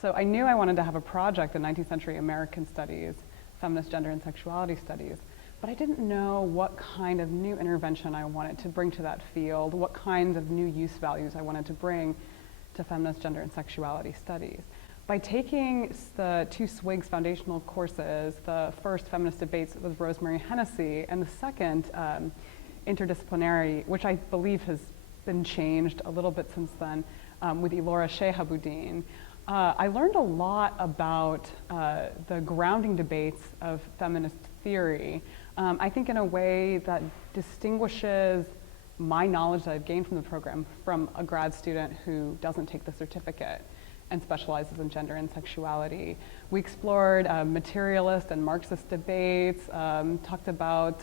So I knew I wanted to have a project in 19th century American studies, feminist gender and sexuality studies, but I didn't know what kind of new intervention I wanted to bring to that field, what kinds of new use values I wanted to bring to feminist gender and sexuality studies. By taking the 2 SWGS foundational courses, the first feminist debates with Rosemary Hennessy, and the second interdisciplinary, which I believe has been changed a little bit since then, with Elora Shehabuddin, I learned a lot about the grounding debates of feminist theory, I think in a way that distinguishes my knowledge that I've gained from the program from a grad student who doesn't take the certificate and specializes in gender and sexuality. We explored materialist and Marxist debates, talked about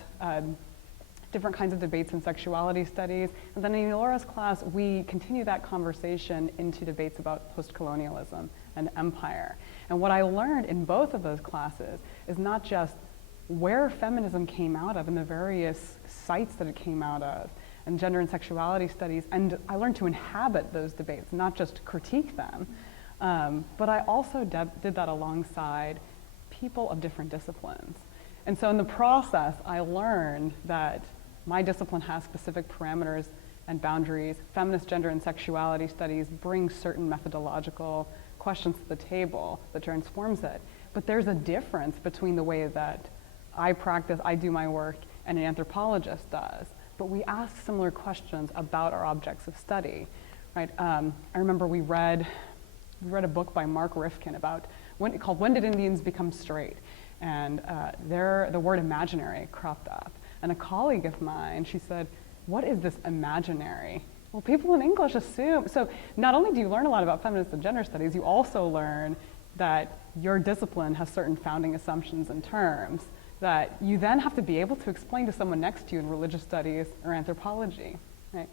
different kinds of debates in sexuality studies. And then in Elora's class, we continue that conversation into debates about post-colonialism and empire. And what I learned in both of those classes is not just where feminism came out of and the various sites that it came out of, and gender and sexuality studies, and I learned to inhabit those debates, not just critique them. But I also did that alongside people of different disciplines. And so in the process, I learned that my discipline has specific parameters and boundaries. Feminist gender and sexuality studies bring certain methodological questions to the table that transforms it. But there's a difference between the way that I practice, I do my work, and an anthropologist does. But we ask similar questions about our objects of study, right? I remember we read a book by Mark Rifkin called When Did Indians Become Straight? And there the word imaginary cropped up. And a colleague of mine, she said, what is this imaginary? Well, people in English assume, so not only do you learn a lot about feminist and gender studies, you also learn that your discipline has certain founding assumptions and terms that you then have to be able to explain to someone next to you in religious studies or anthropology, right?